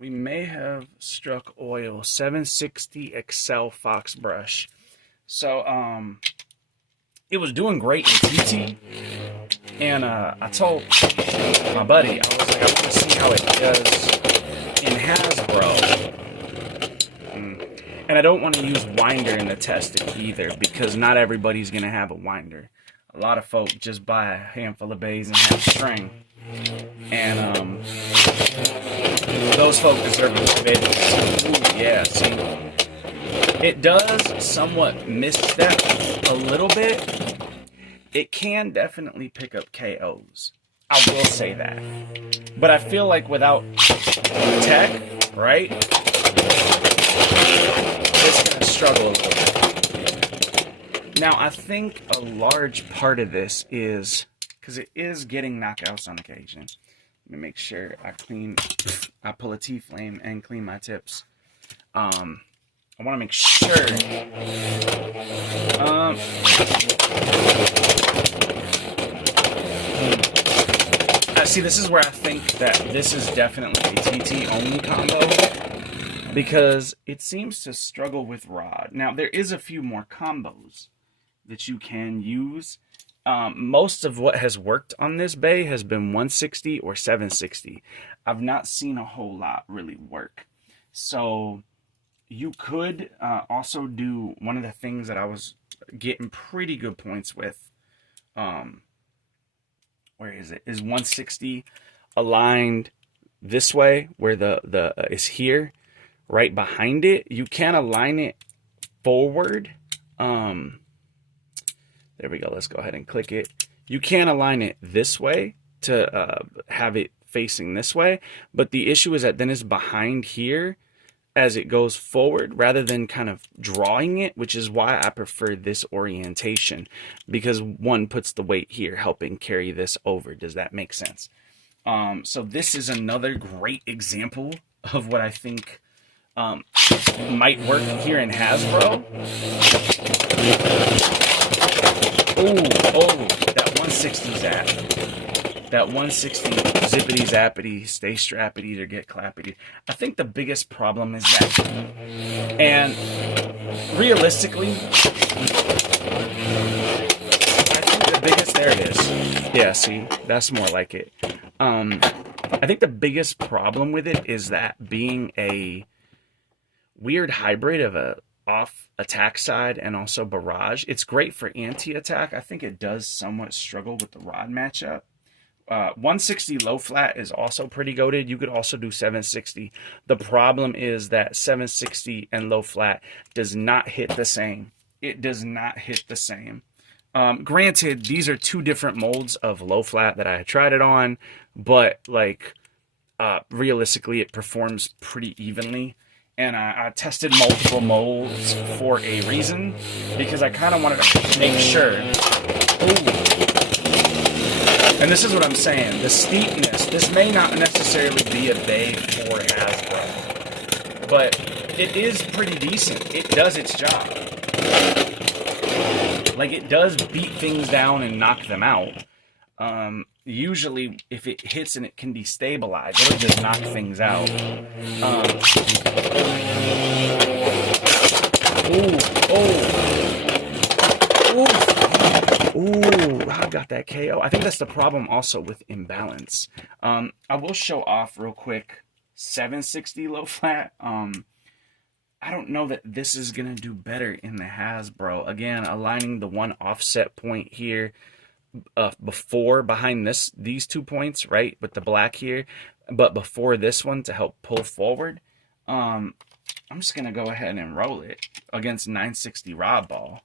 We may have struck oil. 760 Excel Fox brush. So, it was doing great in TT, and I told my buddy, I was like, I want to see how it does in Hasbro. And I don't want to use winder in the test either, because not everybody's going to have a winder. A lot of folk just buy a handful of bays and have string. And those folk deserve a bit. Ooh, yeah, see, it does somewhat misstep a little bit. It can definitely pick up KOs. I will say that. But I feel like without tech, right, it's going to struggle a little bit. Now, I think a large part of this is because it is getting knockouts on occasion. Let me make sure I pull a T-flame and clean my tips. I want to make sure. See, this is where I think that this is definitely a TT only combo, because it seems to struggle with rod. Now, there is a few more combos that you can use. Most of what has worked on this bay has been 160 or 760. I've not seen a whole lot really work. So you could also do one of the things that I was getting pretty good points with. Where is it? Is 160 aligned this way, where the is here, right behind it. You can align it forward. There we go. Let's go ahead and click it. You can align it this way to have it facing this way, but the issue is that then it's behind here as it goes forward rather than kind of drawing it, which is why I prefer this orientation, because one puts the weight here helping carry this over. Does that make sense? So this is another great example of what I think might work here in Hasbro. Oh, that 160 zap. That 160 zippity zappity, stay strappity or get clappity. I think the biggest problem is that, and realistically, I think the biggest, there it is. Yeah, see, that's more like it. I think the biggest problem with it is that being a weird hybrid of a off attack side and also barrage. It's great for anti-attack. I think it does somewhat struggle with the rod matchup. 160 low flat is also pretty goated. You could also do 760. The problem is that 760 and low flat does not hit the same. It does not hit the same. Granted, these are two different molds of low flat that I tried it on, but like realistically, it performs pretty evenly. And I tested multiple molds for a reason, because I kind of wanted to make sure. Ooh. And this is what I'm saying. The steepness, this may not necessarily be a bay for Hasbro, but it is pretty decent. It does its job. Like, it does beat things down and knock them out. Usually, if it hits and it can destabilize, it'll just knock things out. Ooh, I got that KO. I think that's the problem also with imbalance. I will show off real quick 760 low flat. I don't know that this is going to do better in the Hasbro. Again, aligning the one offset point here behind these 2 points, right, with the black here, but before this one to help pull forward. I'm just going to go ahead and roll it against 960 rod ball.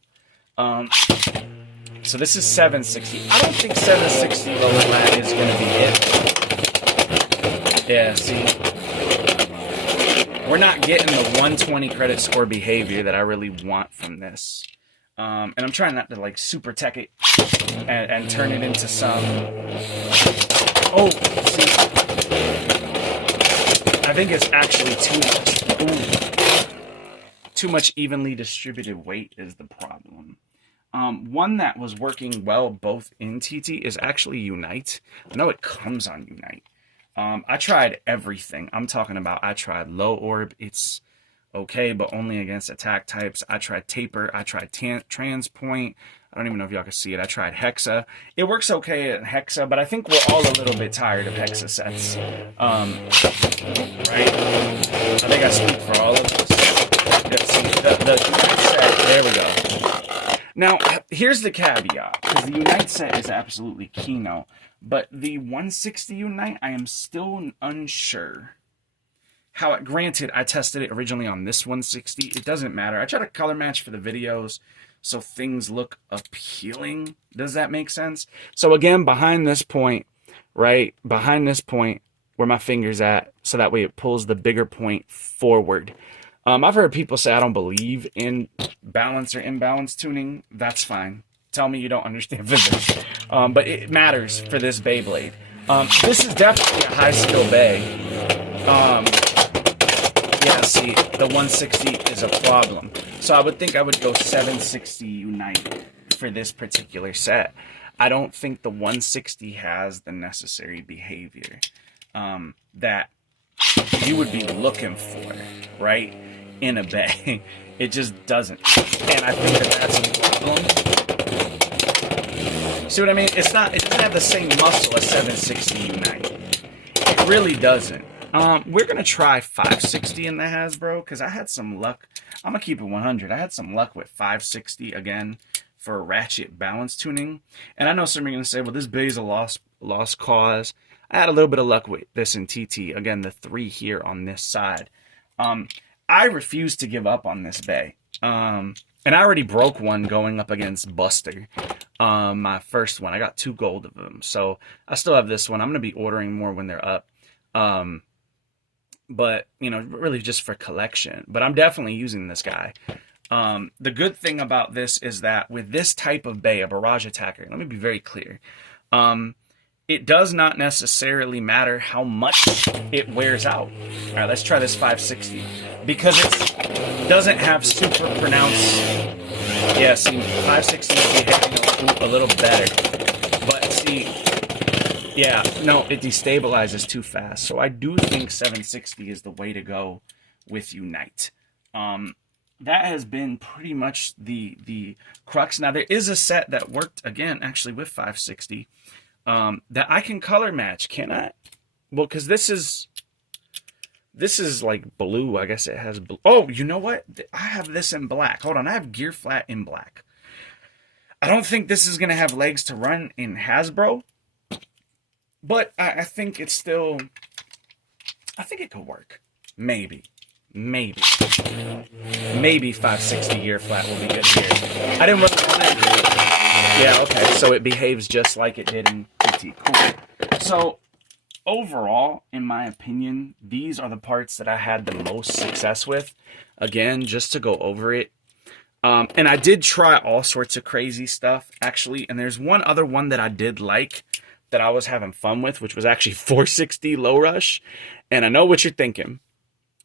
So this is 760. I don't think 760 low flat is going to be it. Yeah, see? We're not getting the 120 credit score behavior that I really want from this. And I'm trying not to like super tech it and turn it into some... Oh, see? I think it's actually too much. Ooh. Too much evenly distributed weight is the problem. One that was working well both in TT is actually Unite. I know it comes on Unite. I tried everything. I'm talking about I tried low orb. It's okay, but only against attack types. I tried taper. I tried transpoint. I don't even know if y'all can see it. I tried Hexa. It works okay at Hexa, but I think we're all a little bit tired of Hexa sets. Right? I think I speak for all of us. Yeah, see, the Unite set, there we go. Now, here's the caveat, because the Unite set is absolutely Kino, but the 160 Unite, I am still unsure. Granted, I tested it originally on this 160. It doesn't matter. I try to color match for the videos so things look appealing. Does that make sense? So again, behind this point, right? Behind this point where my finger's at, so that way it pulls the bigger point forward. I've heard people say I don't believe in balance or imbalance tuning. That's fine. Tell me you don't understand physics. But it matters for this Beyblade. This is definitely a high skill Bey. Yeah, see, the 160 is a problem. So I would think I would go 760 Unite for this particular set. I don't think the 160 has the necessary behavior that you would be looking for, right, in a Bey. It just doesn't. And I think that that's a problem. See what I mean? It doesn't have the same muscle as 760 Unite. It really doesn't. We're going to try 560 in the Hasbro, because I had some luck. I'm going to keep it 100. I had some luck with 560, again, for Ratchet balance tuning. And I know some are going to say, well, this Bey is a lost cause. I had a little bit of luck with this in TT. Again, the 3 here on this side. I refuse to give up on this Bey. And I already broke one going up against Buster. My first one. I got 2 gold of them. So I still have this one. I'm going to be ordering more when they're up. But, you know, really just for collection. But I'm definitely using this guy. The good thing about this is that with this type of Bey, a barrage attacker, let me be very clear. It does not necessarily matter how much it wears out. All right, let's try this 560. Because it doesn't have super pronounced... Yeah, see, 560 is hitting a little better. But see... Yeah, no, it destabilizes too fast. So I do think 760 is the way to go with Unite. That has been pretty much the crux. Now, there is a set that worked, again, actually with 560, that I can color match, can I? Well, because this is like blue. I guess it has blue. Oh, you know what? I have this in black. Hold on, I have Gear Flat in black. I don't think this is going to have legs to run in Hasbro. But I think it's still... I think it could work. Maybe. Maybe 560 Gear Flat will be good here. I didn't really want it. Yeah, okay. So it behaves just like it did in PT. Cool. So, overall, in my opinion, these are the parts that I had the most success with. Again, just to go over it. And I did try all sorts of crazy stuff, actually. And there's one other one that I did like, that I was having fun with, which was actually 460 Low Rush. And I know what you're thinking.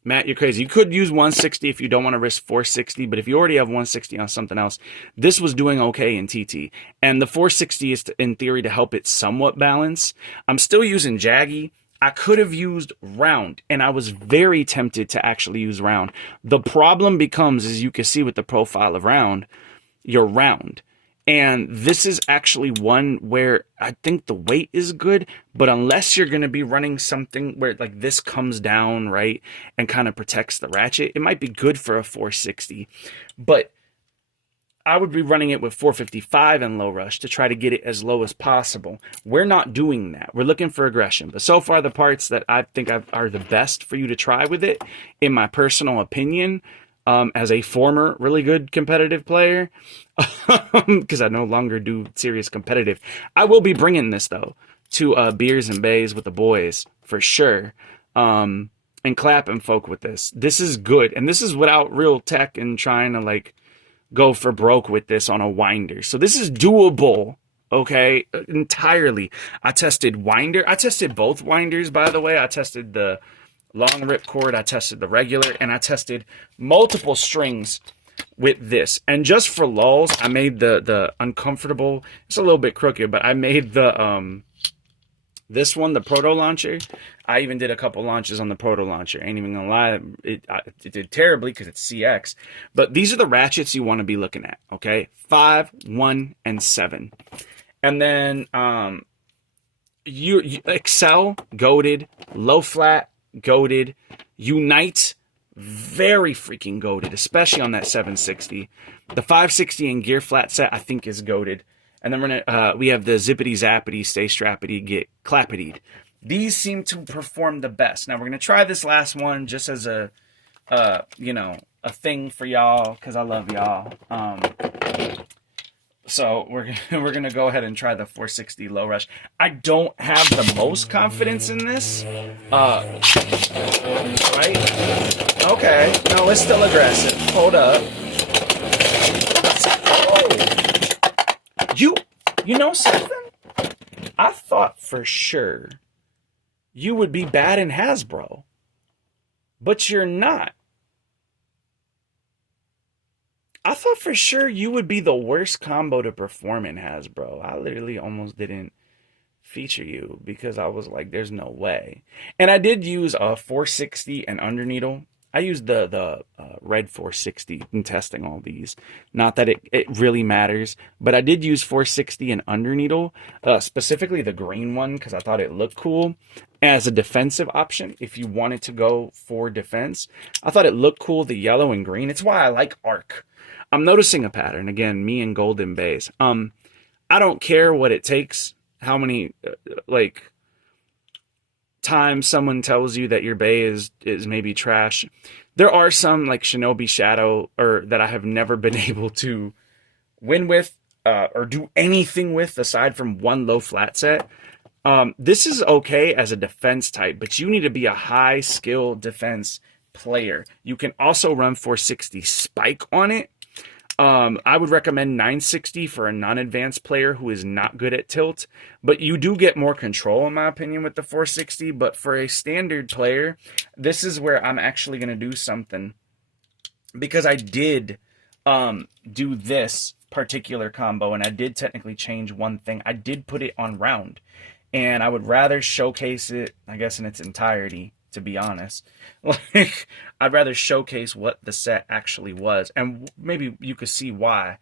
Matt, you're crazy. You could use 160 if you don't want to risk 460, but if you already have 160 on something else, this was doing okay in TT. And the 460 is, in theory, to help it somewhat balance. I'm still using Jaggy. I could have used Round, and I was very tempted to actually use Round. The problem becomes, as you can see with the profile of Round, you're round. And this is actually one where I think the weight is good, but unless you're going to be running something where like this comes down, right, and kind of protects the ratchet, it might be good for a 460. But I would be running it with 455 and Low Rush to try to get it as low as possible. We're not doing that. We're looking for aggression. But so far, the parts that I think are the best for you to try with it, in my personal opinion, as a former really good competitive player, because I no longer do serious competitive. I will be bringing this, though, to beers and bays with the boys, for sure, and clapping folk with this. This is good, and this is without real tech and trying to, like, go for broke with this on a winder. So this is doable, okay, entirely. I tested winder. I tested both winders, by the way. I tested the long rip cord, I tested the regular, and I tested multiple strings with this. And just for lulz, I made the uncomfortable, it's a little bit crooked, but I made the This one, the Proto Launcher, I even did a couple launches on the Proto Launcher. Ain't even gonna lie, it did terribly because it's CX. But these are the ratchets you want to be looking at, okay? 5, 1, and 7. And then you Excel, goated. Low flat, goated. Unite, very freaking goated, especially on that 760. The 560 and gear flat set, I think, is goated. And then we have the zippity zappity, stay strappity, get clappity. These seem to perform the best. Now we're gonna try this last one just as a a thing for y'all because I love y'all. So we're gonna go ahead and try the 460 low rush. I don't have the most confidence in this. Right? Okay. No, it's still aggressive. Hold up. You know something? I thought for sure you would be bad in Hasbro, but you're not. I thought for sure you would be the worst combo to perform in Hasbro. I literally almost didn't feature you because I was like, there's no way. And I did use a 460 and Underneedle. I used the red 460 in testing all these. Not that it really matters, but I did use 460 and Underneedle, specifically the green one because I thought it looked cool as a defensive option if you wanted to go for defense. I thought it looked cool, the yellow and green. It's why I like Arc. I'm noticing a pattern. Again, me and Golden Bays. I don't care what it takes, how many, time someone tells you that your bay is maybe trash. There are some like Shinobi Shadow or that I have never been able to win with or do anything with aside from one low flat set. This is okay as a defense type, but you need to be a high skill defense player. You can also run 460 spike on it. I would recommend 960 for a non-advanced player who is not good at tilt, but you do get more control, in my opinion, with the 460. But for a standard player, this is where I'm actually going to do something because I did do this particular combo, and I did technically change one thing. I did put it on round, and I would rather showcase it, I guess, in its entirety. To be honest, like I'd rather showcase what the set actually was, and maybe you could see why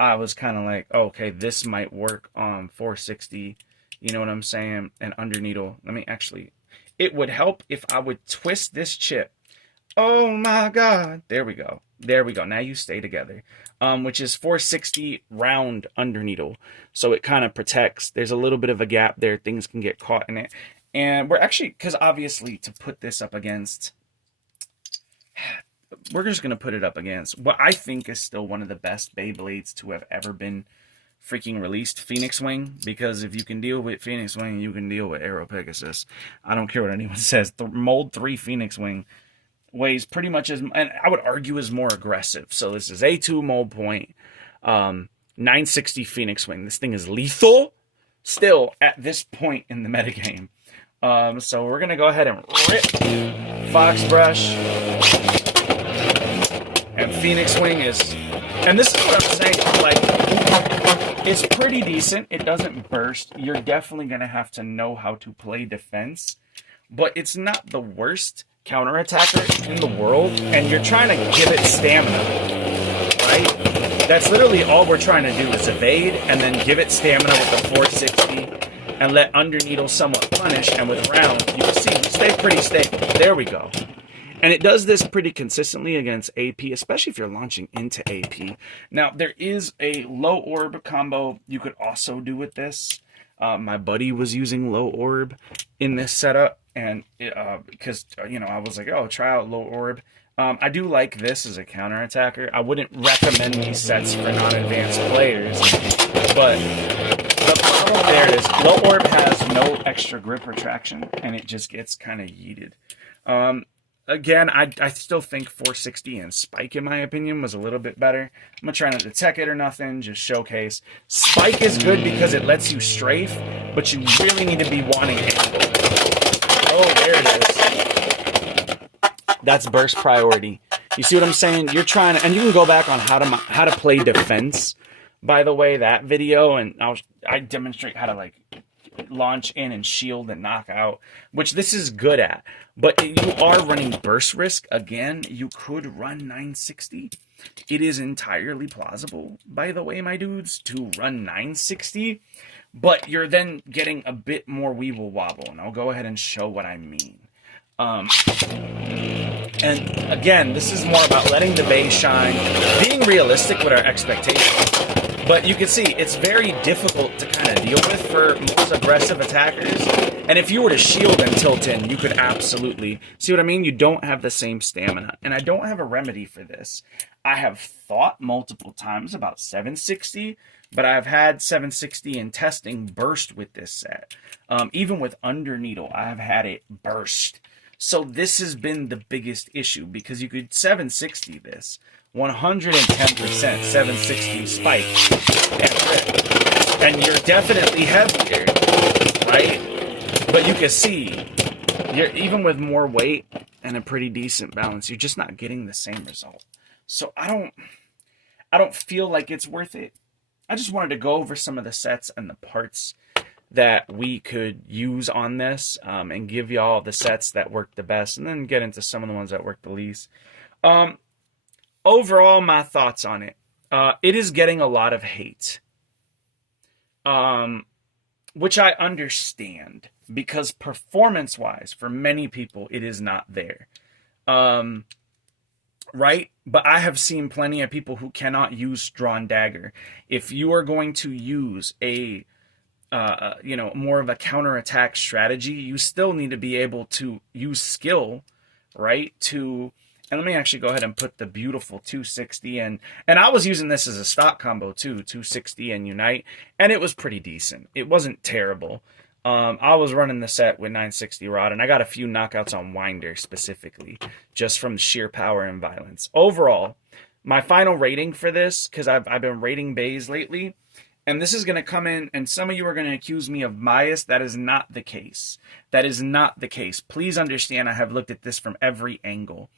I was kind of like, oh, okay, this might work on 460. You know what I'm saying? And Underneedle. Let me actually. It would help if I would twist this chip. Oh my God! There we go. There we go. Now you stay together. Which is 460 round Underneedle, so it kind of protects. There's a little bit of a gap there. Things can get caught in it. And we're actually, because obviously to put this up against, we're just going to put it up against what I think is still one of the best Beyblades to have ever been freaking released, Phoenix Wing. Because if you can deal with Phoenix Wing, you can deal with Aero Pegasus. I don't care what anyone says. The Mold 3 Phoenix Wing weighs pretty much as, and I would argue is more aggressive. So this is A2 Mold Point, 960 Phoenix Wing. This thing is lethal still at this point in the metagame. So we're going to go ahead and rip Fox Brush. And Phoenix Wing is... And this is what I'm saying. Like, it's pretty decent. It doesn't burst. You're definitely going to have to know how to play defense. But it's not the worst counterattacker in the world. And you're trying to give it stamina. Right? That's literally all we're trying to do is evade and then give it stamina with the 460. And let Underneedle somewhat punish, and with round, you can see we stay pretty stable. There we go. And it does this pretty consistently against AP, especially if you're launching into AP. Now, there is a low orb combo you could also do with this. My buddy was using low orb in this setup, and because, I was like, oh, try out low orb. I do like this as a counterattacker. I wouldn't recommend these sets for non-advanced players, but... The problem there is low orb has no extra grip or traction, and it just gets kind of yeeted. Again, I still think 460 and Spike, in my opinion, was a little bit better. I'm going to try not to tech it or nothing, just showcase. Spike is good because it lets you strafe, but you really need to be wanting it. Oh, there it is. That's burst priority. You see what I'm saying? You're trying to, and you can go back on how to play defense. By the way, that video, and I demonstrate how to launch in and shield and knock out, which this is good at. But you are running burst risk. Again, you could run 960. It is entirely plausible, by the way, my dudes, to run 960. But you're then getting a bit more weeble wobble. And I'll go ahead and show what I mean. And again, this is more about letting the base shine, being realistic with our expectations. But you can see it's very difficult to kind of deal with for most aggressive attackers. And if you were to shield and tilt in, you could absolutely, see what I mean? You don't have the same stamina. And I don't have a remedy for this. I have thought multiple times about 760, but I've had 760 in testing burst with this set. Even with under needle, I have had it burst. So this has been the biggest issue, because you could 760 this, 110% 760 spike and you're definitely heavier, right? But you can see, you're even with more weight and a pretty decent balance, you're just not getting the same result. So I don't feel like it's worth it. I just wanted to go over some of the sets and the parts that we could use on this, and give y'all the sets that work the best, and then get into some of the ones that work the least. Overall, my thoughts on it. It is getting a lot of hate, which I understand, because performance-wise, for many people, it is not there. Right? But I have seen plenty of people who cannot use drawn dagger. If you are going to use a more of a counterattack strategy, you still need to be able to use skill, right? And let me actually go ahead and put the beautiful 260 in. And I was using this as a stock combo too, 260 and Unite, and it was pretty decent. It wasn't terrible. I was running the set with 960 rod, and I got a few knockouts on Winder specifically, just from sheer power and violence. Overall, my final rating for this, because I've been rating bays lately, and this is going to come in, and some of you are going to accuse me of bias. That is not the case. That is not the case. Please understand, I have looked at this from every angle.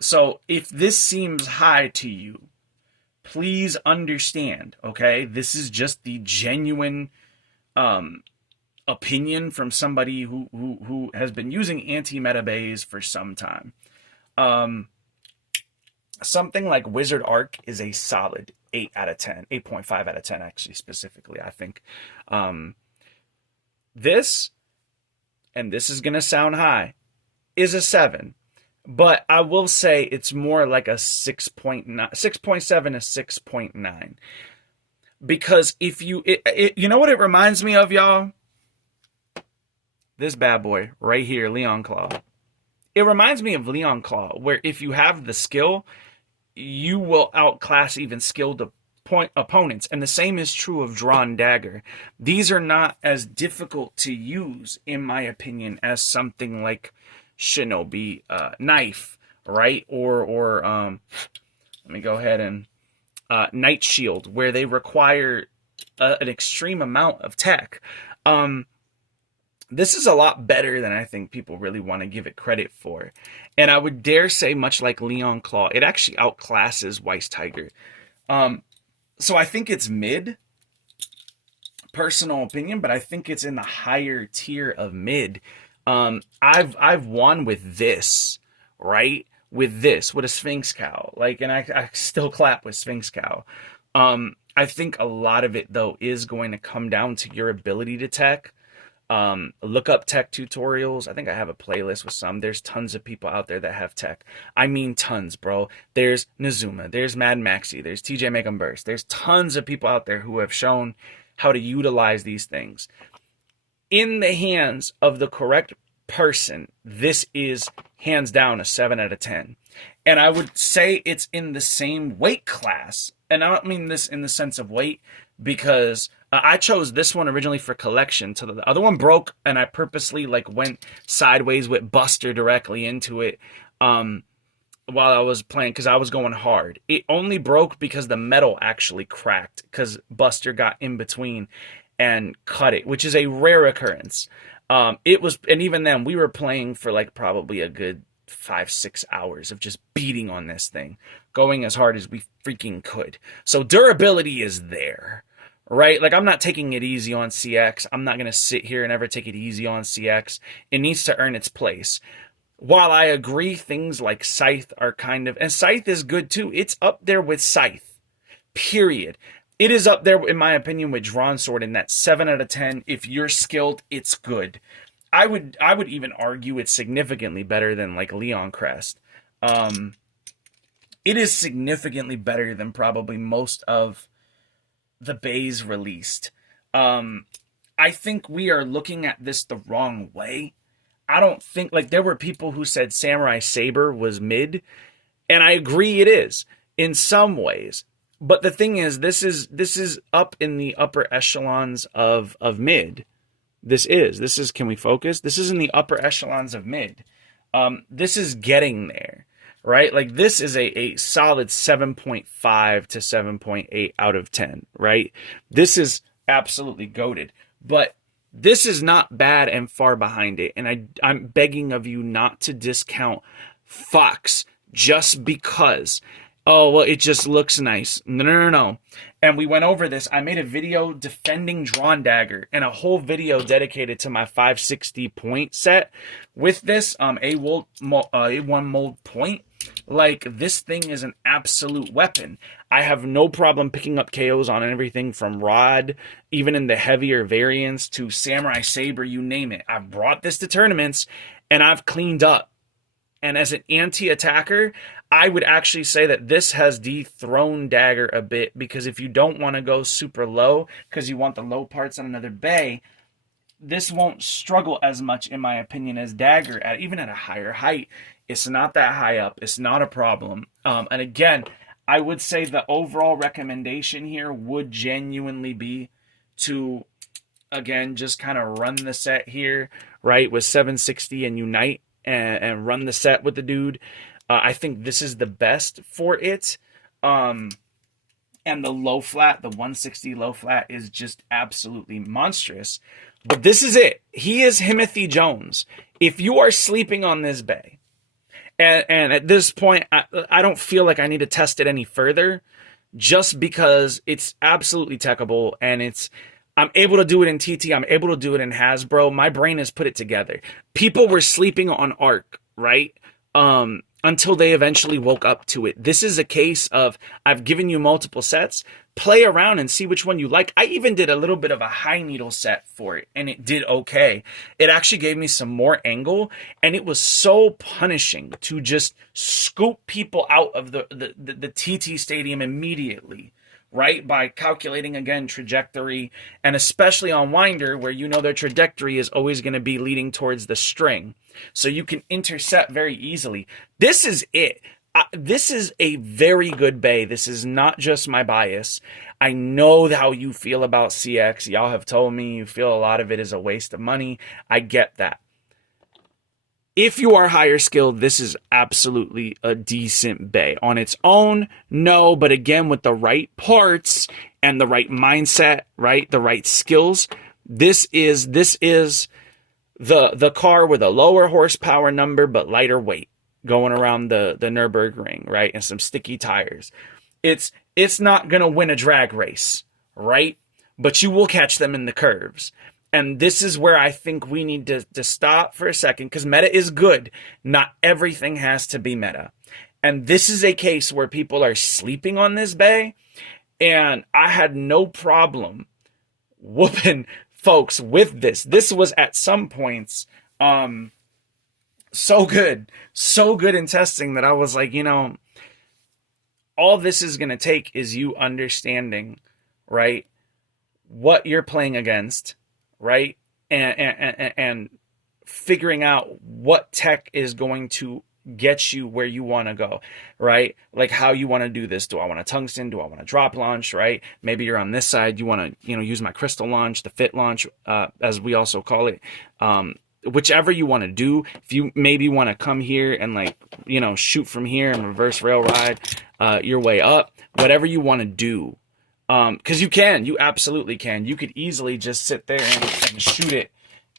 So if this seems high to you, please understand, okay? This is just the genuine opinion from somebody who has been using anti-meta bays for some time. Something like Wizard Arc is a solid 8 out of 10, 8.5 out of 10 actually, specifically, I think. This, and this is going to sound high, is a 7. But I will say it's more like a 6.9, 6.7 to 6.9. Because if you, you know what it reminds me of, y'all? This bad boy right here, Leon Claw. It reminds me of Leon Claw, where if you have the skill, you will outclass even skilled opponents. And the same is true of Drawn Dagger. These are not as difficult to use, in my opinion, as something like Shinobi Knife, right? Or let me go ahead and Night Shield, where they require an extreme amount of tech. This is a lot better than I think people really want to give it credit for. And I would dare say, much like Leon Claw, it actually outclasses Weiss Tiger. So I think it's mid, personal opinion, but I think it's in the higher tier of mid. I've won with this, right? With a Sphinx Cow. And I still clap with Sphinx Cow. I think a lot of it, though, is going to come down to your ability to tech. Look up tech tutorials. I think I have a playlist with some. There's tons of people out there that have tech. I mean tons, bro. There's Nazuma. There's Mad Maxi. There's TJ Make 'em Burst. There's tons of people out there who have shown how to utilize these things. In the hands of the correct person, this is hands down a 7 out of 10. And I would say it's in the same weight class. And I don't mean this in the sense of weight, because I chose this one originally for collection. So the other one broke, and I purposely went sideways with Buster directly into it while I was playing, because I was going hard. It only broke because the metal actually cracked, because Buster got in between and cut it, which is a rare occurrence. And even then, we were playing for probably a good 5-6 hours of just beating on this thing, going as hard as we freaking could. So durability is there, right? Like, I'm not taking it easy on CX. I'm not going to sit here and ever take it easy on CX. It needs to earn its place. While I agree things like Scythe are kind of, and Scythe is good too, it's up there with Scythe, period. It is up there, in my opinion, with Drawn Sword in that 7 out of 10. If you're skilled, it's good. I would even argue it's significantly better than like Leon Crest. It is significantly better than probably most of the bays released. I think we are looking at this the wrong way. I don't think, like, there were people who said Samurai Saber was mid, and I agree it is in some ways. But the thing is, this is up in the upper echelons of mid. This is, can we focus? This is in the upper echelons of mid. This is getting there, right? Like, this is a solid 7.5 to 7.8 out of 10, right? This is absolutely goated. But this is not bad and far behind it. And I'm begging of you not to discount Fox just because, oh, well, it just looks nice. No. And we went over this. I made a video defending Drawn Dagger and a whole video dedicated to my 560 point set with this A1 mold point. Like, this thing is an absolute weapon. I have no problem picking up KOs on everything from Rod, even in the heavier variants, to Samurai Saber, you name it. I've brought this to tournaments, and I've cleaned up. And as an anti-attacker, I would actually say that this has dethroned Dagger a bit, because if you don't want to go super low, because you want the low parts on another bay, this won't struggle as much, in my opinion, as Dagger, even at a higher height. It's not that high up. It's not a problem. And again, I would say the overall recommendation here would genuinely be to, again, just kind of run the set here, right, with 760 and Unite, and run the set with the dude. I think this is the best for it. And the low flat, the 160 low flat, is just absolutely monstrous. But this is it. He is Timothy Jones. If you are sleeping on this bay, and at this point, I don't feel like I need to test it any further, just because it's absolutely techable, and I'm able to do it in TT. I'm able to do it in Hasbro. My brain has put it together. People were sleeping on Arc, right? Until they eventually woke up to it. This is a case of, I've given you multiple sets, play around and see which one you like. I even did a little bit of a high needle set for it, and it did okay. It actually gave me some more angle, and it was so punishing to just scoop people out of the TT stadium immediately, right? By calculating, again, trajectory, and especially on Winder, where you know their trajectory is always going to be leading towards the string. So you can intercept very easily. This is it. This is a very good bay. This is not just my bias. I know how you feel about CX. Y'all have told me you feel a lot of it is a waste of money. I get that. If you are higher skilled, this is absolutely a decent bay. On its own, no, but again, with the right parts and the right mindset, right, the right skills, this is the car with a lower horsepower number but lighter weight going around the Nürburgring, right, and some sticky tires. It's not going to win a drag race, right, but you will catch them in the curves. And this is where I think we need to stop for a second, because meta is good. Not everything has to be meta. And this is a case where people are sleeping on this bay, and I had no problem whooping folks with this. This was at some points so good in testing that I was like, all this is going to take is you understanding, right, what you're playing against, right, and figuring out what tech is going to get you where you want to go, right? Like how you want to do this. Do I want a tungsten? Do I want a drop launch, right? Maybe you're on this side. You want to, use my crystal launch, the fit launch, as we also call it. Whichever you want to do. If you maybe want to come here and shoot from here and reverse rail ride your way up, whatever you want to do. Because you absolutely can. You could easily just sit there and shoot it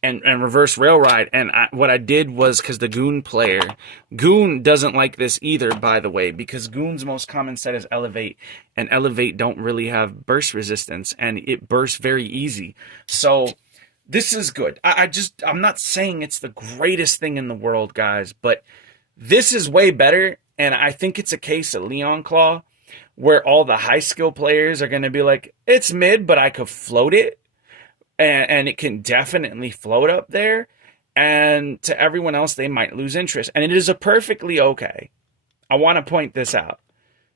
and reverse rail ride. And what I did was, because the Goon doesn't like this either, by the way, because Goon's most common set is Elevate, and Elevate don't really have burst resistance, and it bursts very easy. So this is good. I'm not saying it's the greatest thing in the world, guys, but this is way better. And I think it's a case of Leon Claw, where all the high skill players are going to be like, it's mid, but I could float it. And it can definitely float up there. And to everyone else, they might lose interest. And it is a perfectly okay. I want to point this out,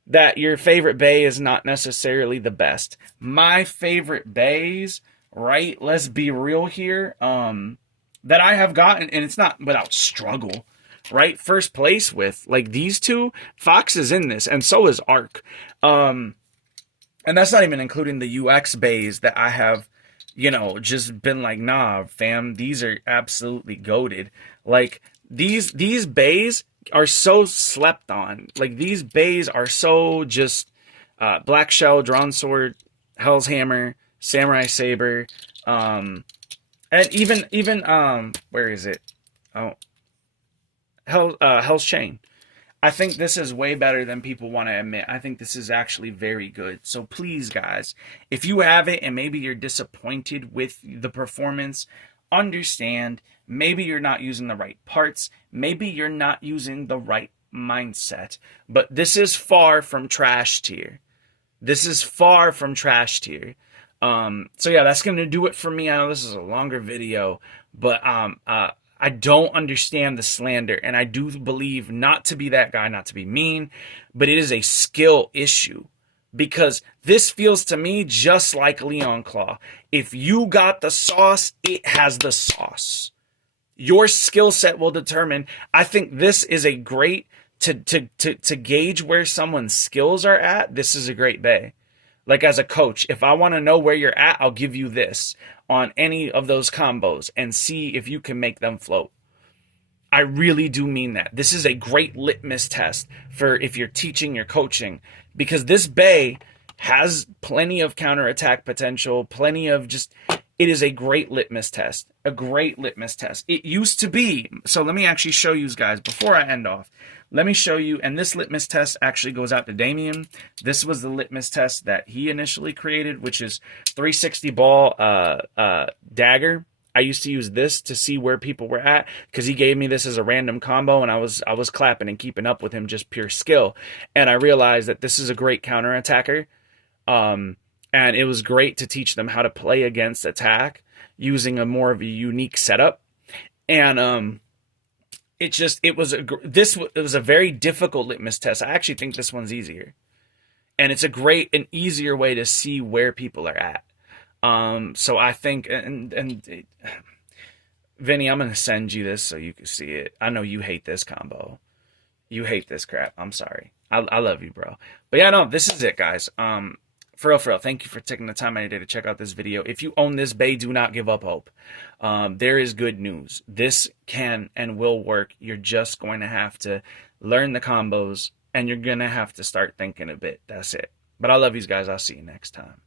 that your favorite bay is not necessarily the best. My favorite bays, right? Let's be real here. That I have gotten, and it's not without struggle, right? First place with, like, these two. Fox is in this, and so is Arc. And that's not even including the UX bays that I have, you know, just been like, nah, fam, these are absolutely goated. Like, these bays are so slept on. Like, these bays are so just Black Shell, Drawn Sword, Hell's Hammer, Samurai Saber, and even where is it? Oh, Hell's Chain. I think this is way better than people want to admit. I think this is actually very good. So please, guys, if you have it and maybe you're disappointed with the performance, understand. Maybe you're not using the right parts. Maybe you're not using the right mindset. But this is far from trash tier. This is far from trash tier. So yeah, that's going to do it for me. I know this is a longer video, but I don't understand the slander, and I do believe, not to be that guy, not to be mean, but it is a skill issue, because this feels to me just like Leon Claw. If you got the sauce, it has the sauce. Your skill set will determine. I think this is a great, to gauge where someone's skills are at, this is a great bay. Like, as a coach, if I want to know where you're at, I'll give you this on any of those combos and see if you can make them float. I really do mean that. This is a great litmus test for if you're teaching, you're coaching, because this bay has plenty of counterattack potential, plenty of just, it is a great litmus test, a great litmus test. It used to be, so let me actually show you guys before I end off. Let me show you, and this litmus test actually goes out to Damien. This was the litmus test that he initially created, which is 360 ball dagger. I used to use this to see where people were at, because he gave me this as a random combo, and I was clapping and keeping up with him, just pure skill. And I realized that this is a great counterattacker. And it was great to teach them how to play against attack using a more of a unique setup. And it was a very difficult litmus test. I actually think this one's easier, and it's an easier way to see where people are at. So I think, and Vinny, I'm gonna send you this so you can see it. I know you hate this combo, you hate this crap. I'm sorry. I love you, bro. But yeah, no, this is it, guys. For real, thank you for taking the time out of your day to check out this video. If you own this bay, do not give up hope. There is good news. This can and will work. You're just going to have to learn the combos, and you're going to have to start thinking a bit. That's it. But I love you guys. I'll see you next time.